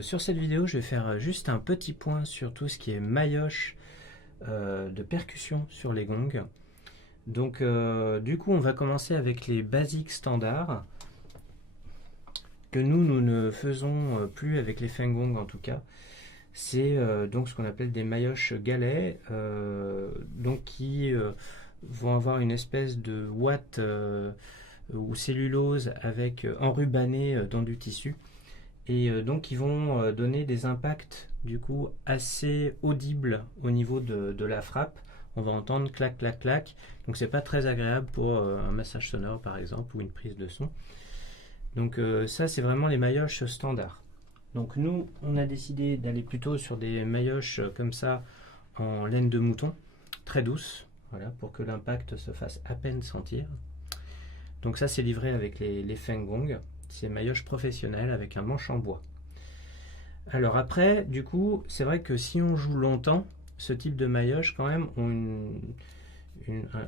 Sur cette vidéo, je vais faire juste un petit point sur tout ce qui est maillotche de percussion sur les gongs. Donc du coup, on va commencer avec les basiques standards que nous ne faisons plus avec les Fengong en tout cas. C'est donc ce qu'on appelle des maillotches galets, donc qui vont avoir une espèce de ouate ou cellulose avec enrubanné dans du tissu. Et donc ils vont donner des impacts du coup assez audibles au niveau de la frappe. On va entendre clac clac clac. Donc c'est pas très agréable pour un massage sonore par exemple ou une prise de son. Donc ça c'est vraiment les maillotches standards. Donc nous on a décidé d'aller plutôt sur des maillotches comme ça en laine de mouton, très douce, voilà, pour que l'impact se fasse à peine sentir. Donc ça c'est livré avec les Fengong. C'est maillotche professionnelle avec un manche en bois. Alors après, du coup, c'est vrai que si on joue longtemps, ce type de maillotche quand même ont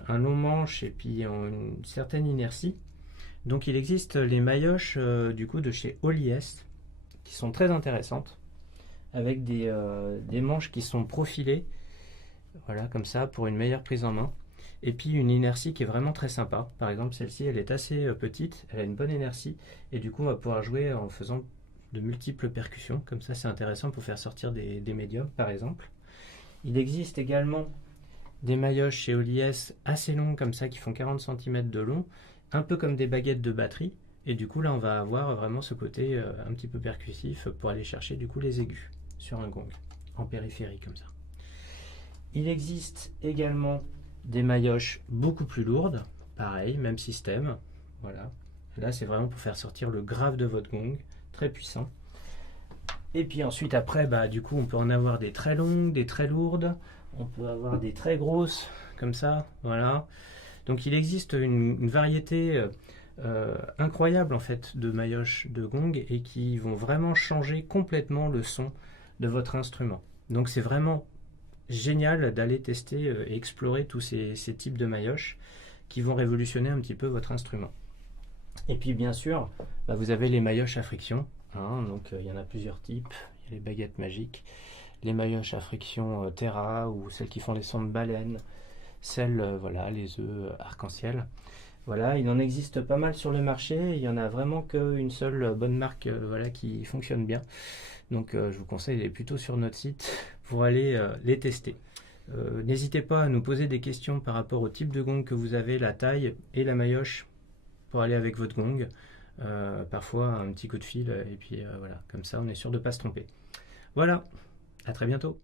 un long manche et puis ont une certaine inertie. Donc il existe les maillotches du coup de chez Oliès qui sont très intéressantes avec des manches qui sont profilées, voilà comme ça pour une meilleure prise en main. Et puis une inertie qui est vraiment très sympa. Par exemple, celle-ci, elle est assez petite, elle a une bonne inertie, et du coup, on va pouvoir jouer en faisant de multiples percussions. Comme ça, c'est intéressant pour faire sortir des médiums, par exemple. Il existe également des maillotches chez Oliès assez longues, comme ça, qui font 40 cm de long, un peu comme des baguettes de batterie. Et du coup, là, on va avoir vraiment ce côté un petit peu percussif pour aller chercher, du coup, les aigus sur un gong, en périphérie, comme ça. Il existe également des maillotches beaucoup plus lourdes, pareil, même système. Voilà. Là, c'est vraiment pour faire sortir le grave de votre gong, très puissant. Et puis ensuite, après, du coup, on peut en avoir des très longues, des très lourdes. On peut avoir des très grosses, comme ça. Voilà. Donc, il existe une variété incroyable en fait de maillotches de gong et qui vont vraiment changer complètement le son de votre instrument. Donc, c'est vraiment génial d'aller tester et explorer tous ces types de maillotches qui vont révolutionner un petit peu votre instrument. Et puis bien sûr, vous avez les maillotches à friction, hein, donc il y en a plusieurs types. Il y a les baguettes magiques, les maillotches à friction Terra ou celles qui font les sons de baleine, celles, voilà, les œufs arc-en-ciel. Voilà, il en existe pas mal sur le marché, il n'y en a vraiment qu'une seule bonne marque voilà, qui fonctionne bien. Donc je vous conseille d'aller plutôt sur notre site pour aller les tester. N'hésitez pas à nous poser des questions par rapport au type de gong que vous avez, la taille et la maillotche pour aller avec votre gong. Parfois un petit coup de fil et puis voilà, comme ça on est sûr de ne pas se tromper. Voilà, à très bientôt.